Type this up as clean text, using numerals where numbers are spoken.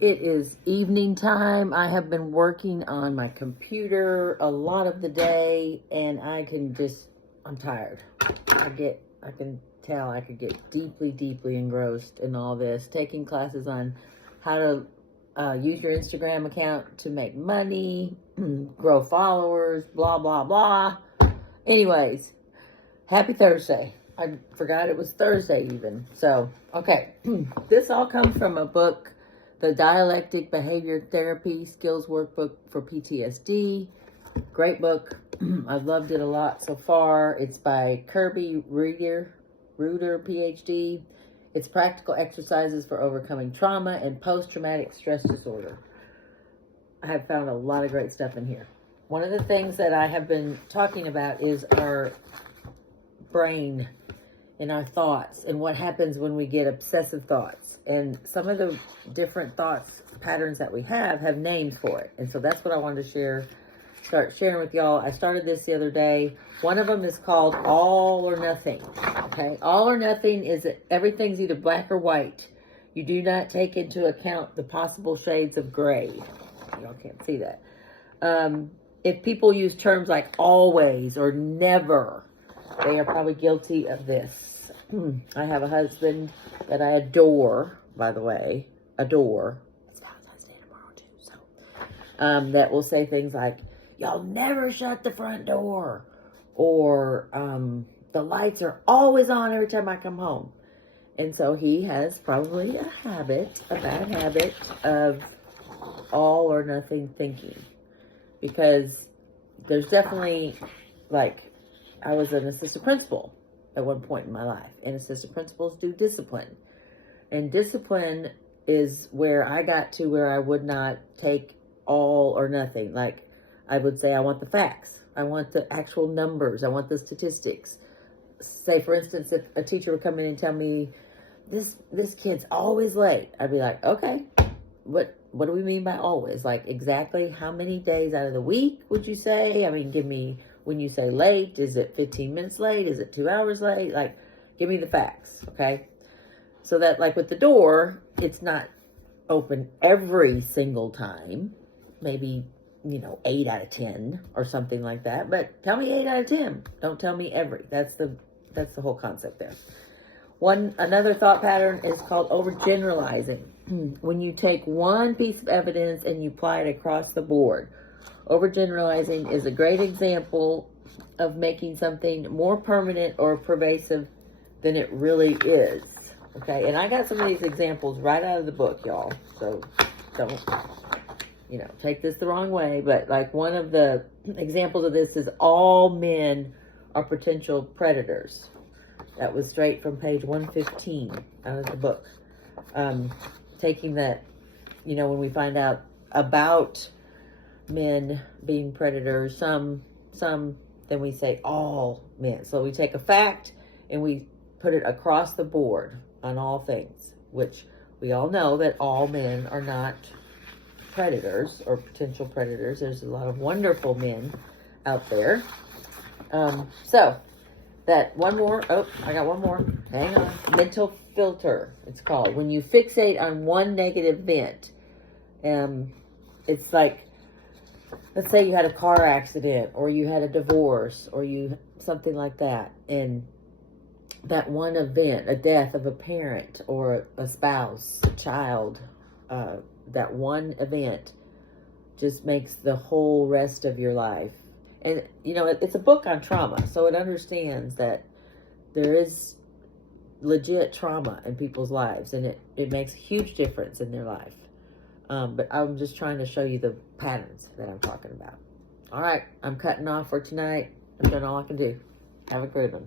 It is evening time. I have been working on my computer a lot of the day, and I'm tired. I can tell I could get deeply engrossed in all this, taking classes on how to use your Instagram account to make money, grow followers, blah, blah, blah. Anyways, happy Thursday. I forgot it was Thursday even. So, okay. This all comes from a book, The Dialectic Behavior Therapy Skills Workbook for PTSD. Great book. I've loved it a lot so far. It's by Kirby, Reutter, PhD. It's practical exercises for overcoming trauma and post-traumatic stress disorder. I have found a lot of great stuff in here. One of the things that I have been talking about is our brain and our thoughts and what happens when we get obsessive thoughts. And some of the different thoughts patterns that we have names for it. And so that's what I wanted to start sharing with y'all. I started this the other day. One of them is called all or nothing. Okay, all or nothing is that everything's either black or white. You do not take into account the possible shades of gray. Y'all can't see that. If people use terms like always or never, they are probably guilty of this. I have a husband that I adore, by the way. Adore. It's Valentine's Day tomorrow too, so. That will say things like, y'all never shut the front door. Or, the lights are always on every time I come home. And so he has probably a bad habit of all or nothing thinking. Because there's definitely, like, I was an assistant principal at one point in my life, and assistant principals do discipline. And discipline is where I got to where I would not take all or nothing. Like, I would say, I want the facts. I want the actual numbers. I want the statistics. Say, for instance, if a teacher would come in and tell me, this kid's always late, I'd be like, okay, what do we mean by always? Like, exactly how many days out of the week would you say? I mean, give me, when you say late, is it 15 minutes late? Is it 2 hours late? Like, give me the facts, okay? So that, like, with the door, it's not open every single time. Maybe, 8 out of 10 or something like that. But tell me 8 out of 10. Don't tell me every. That's the whole concept there. Another thought pattern is called overgeneralizing. When you take one piece of evidence and you apply it across the board. Overgeneralizing is a great example of making something more permanent or pervasive than it really is. Okay, and I got some of these examples right out of the book, y'all. So don't, take this the wrong way. But like one of the examples of this is all men are potential predators. That was straight from page 115 out of the book. Taking that, when we find out about men being predators, some, then we say all men. So we take a fact and we put it across the board on all things, which we all know that all men are not predators or potential predators. There's a lot of wonderful men out there. So that one more, I got one more. Hang on. Mental filter, it's called. When you fixate on one negative event, it's like, let's say you had a car accident or you had a divorce or something like that. And that one event, a death of a parent or a spouse, a child, that one event just makes the whole rest of your life. And, it's a book on trauma, so it understands that there is legit trauma in people's lives, and it makes a huge difference in their life. But I'm just trying to show you the patterns that I'm talking about. All right, I'm cutting off for tonight. I've done all I can do. Have a great one.